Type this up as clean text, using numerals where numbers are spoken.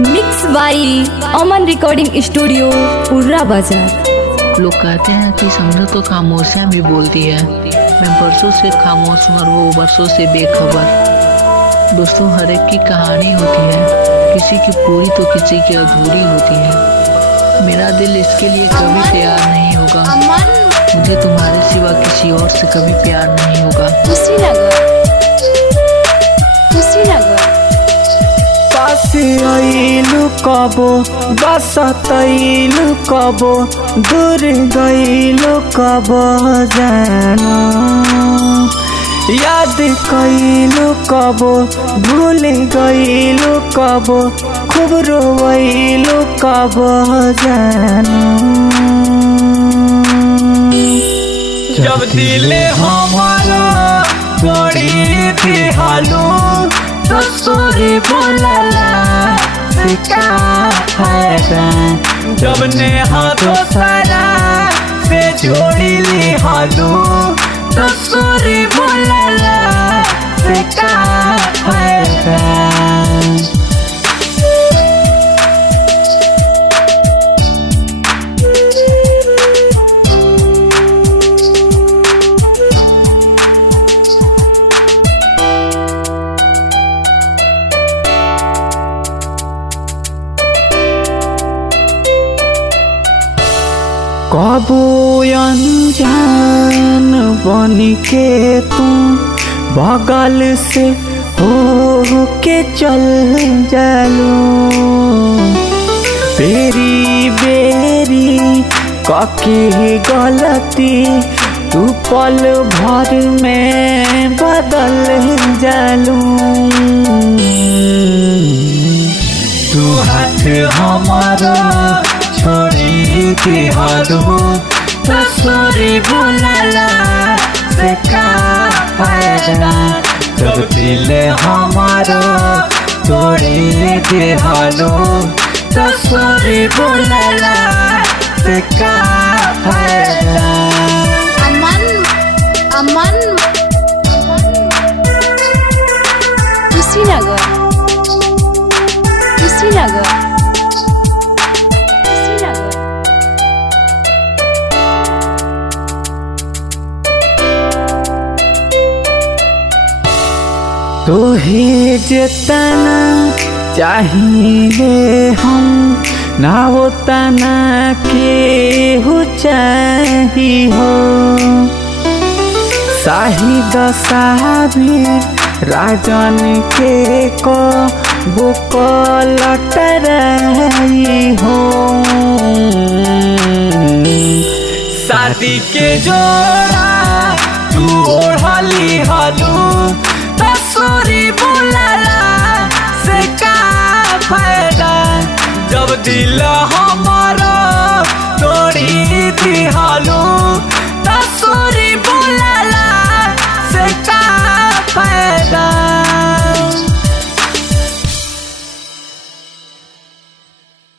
Mix by Aman recording studio Urra बाजार। लोग कहते हैं कि समझो तो खामोशियाँ भी बोलती है। मैं बरसों से खामोश हूँ और वो बरसों से बेखबर। दोस्तों, हर एक की कहानी होती है, किसी की पूरी तो किसी की अधूरी होती है। मेरा दिल इसके लिए कभी तैयार नहीं होगा, मुझे तुम्हारे सिवा किसी और से कभी प्यार नहीं होगा। आइलु कबो बसतैलु कबो दूर गइलु कबो जानो याद कैलु कबो भूल गइलु कबो खूब रोइलु कबो जानो। जब दिले हमारा तोड़ी थी हालू तो सॉरी बोलला से का फायदा। जब ने हाथों सारा से जोड़ी ली हालू तो सॉरी बोलला से का फायदा। कबो अनजान बन के तुम बगल से हो के चल जालो। बेरी बेरी काके गलती तू पल भर में बदल जालू। तू हाथ हमारा छोड़ी के हालू तो सॉरी बोलला से का फायदा। जब दिल हमारा तोड़ी के हालू तो सॉरी बोलला से का फायदा। अमन कुशीनगर तोहे जितना चाहिए हम ना वो तना के हो चाही हो। शाहिद साबिर राजन के को बुक लटराई हो। शादी के जोड़ा तू ओढ़ली हालू तो सॉरी बोलला से का फायदा। जब दिल हमारा तोड़ी थी हालू